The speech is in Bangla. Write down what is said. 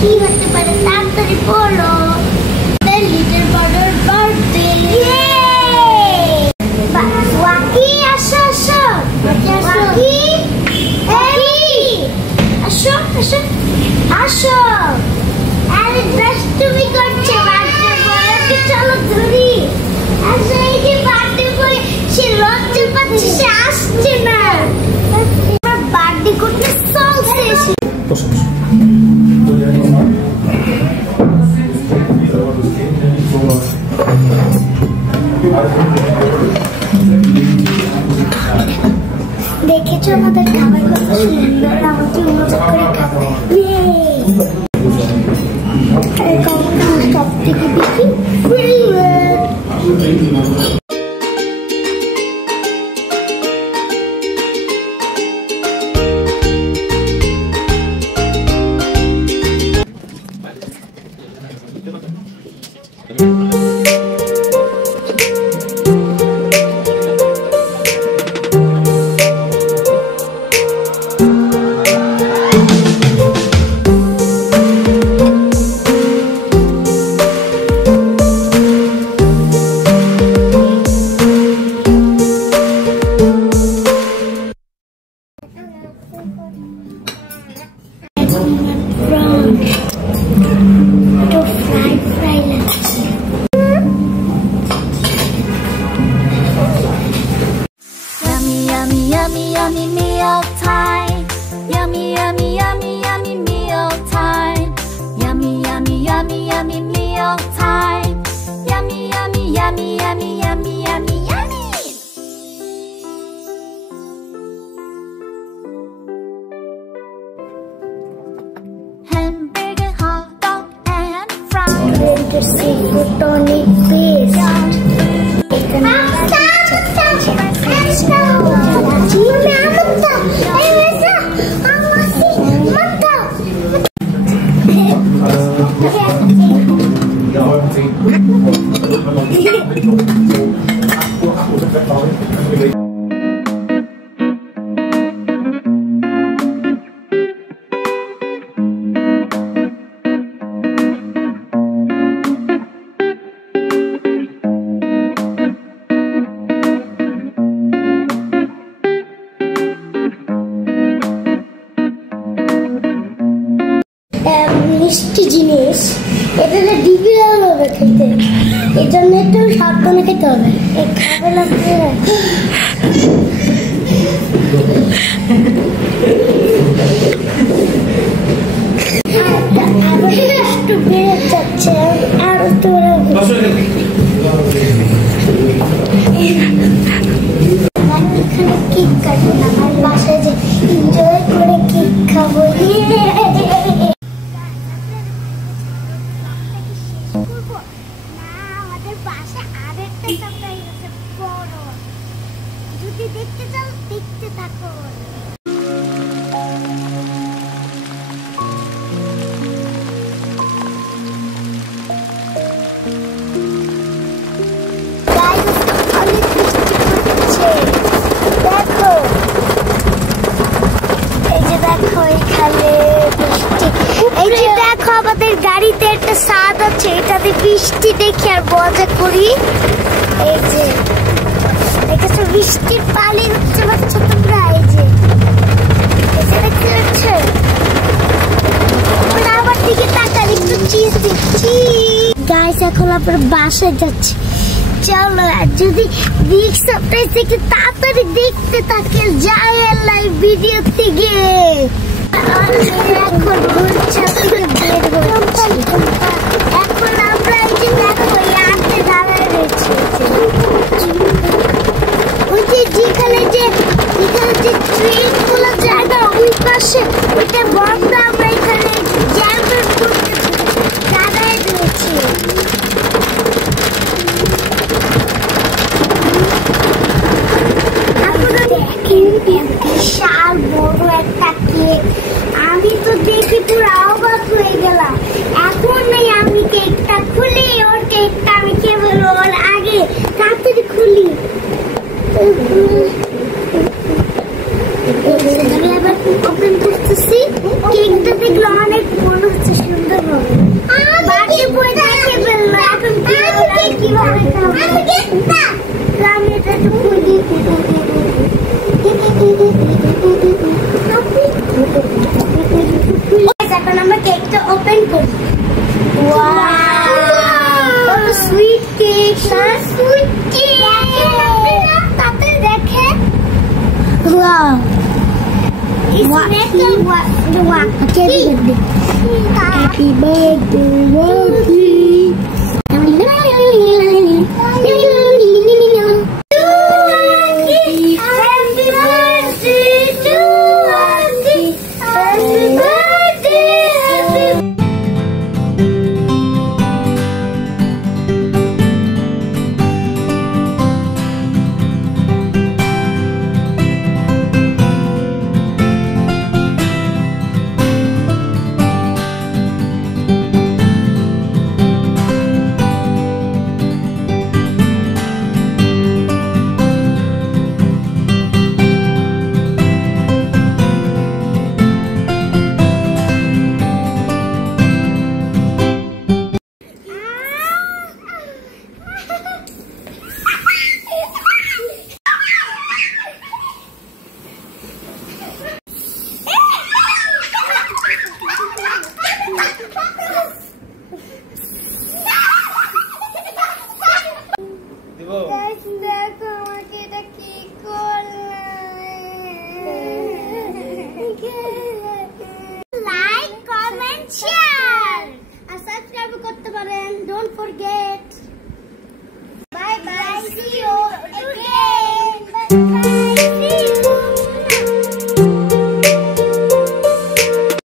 কি হতে পারে তাড়াতাড়ি বলো। Little brother birthday. ওয়াকি আসো আসো ওয়াকি আসো আসো আসো। আরে তুমি করছে বার্থডে বয় কি চলো ধরি। আসো এই যে বার্থডে বয় সে লজ্জা পাচ্ছে সে আসছে না। বার্থডে করতে চলছে সে। দেখেছো আমাদের খাবার কত সুন্দর আমাকে মজা করে খাবো। সব থেকে বেশি Yummy meal time. Yummy, yummy, yummy, yummy meal time. Yummy, yummy, yummy, yummy meal time. Yummy, yummy, yummy, yummy, yummy, yummy, yummy. Hamburger, hot dog, and fries. Winter seafood tonic paste. মিষ্টি জিনিস এটা ডিবি হবে খেতে, এই জন্য একটু সাবধানে খেতে হবে। খাবে লাগবে একটু বেড়ে যাচ্ছে আর এখানে কেক কাটবো না, আমার বাসায় যে এনজয় করে কেক খাবো। যদি দেখতে চাও দেখতে থাকো। দেখো এই যে দেখো এখানে বৃষ্টি, এই যে দেখো আমাদের গাড়িতে একটা ছাদ আছে, এটাতে বৃষ্টি দেখি আর মজা করি। এই যে দেখেছো বৃষ্টির পানি হচ্ছে বাচ্চা তোমরা, এই যে দেখতে পাচ্ছ। আমার দিকে তাকান একটু চিজ দেখছি। গাইস এখন আমরা বাসায় যাচ্ছি, চলো। আর যদি বিগ সারপ্রাইজ দেখে তাড়াতাড়ি দেখতে থাকে যাই লাইভ ভিডিও থেকে। এখন ঘুরছে থেকে বের হচ্ছে, এখন আমরা এই যে দেখো ইয়াতে দাঁড়ায় রয়েছে। ওই যে যেখানে যে ট্রেন গুলো যায় না ওই পাশে ওইটা বন্ধ, আমরা এখানে জ্যাম করতে দাঁড়ায় রয়েছে। বিশাল বড় একটা কেক, আমি তো দেখি পুরো অবাক হয়ে গেলাম। এখন আমি কেকটা খুলি, ওর কেকটা আমি কে বলবো ওর আগে তাড়াতাড়ি খুলি। এবার ওপেন করতেছি, কেকটা দেখলে অনেক মনে হচ্ছে সুন্দর এখন আমরা কেকটা ওপেন করি। কত সুইট কেক না, সুইট কেক তাতে দেখে। Wow, Happy birthday, Rocky.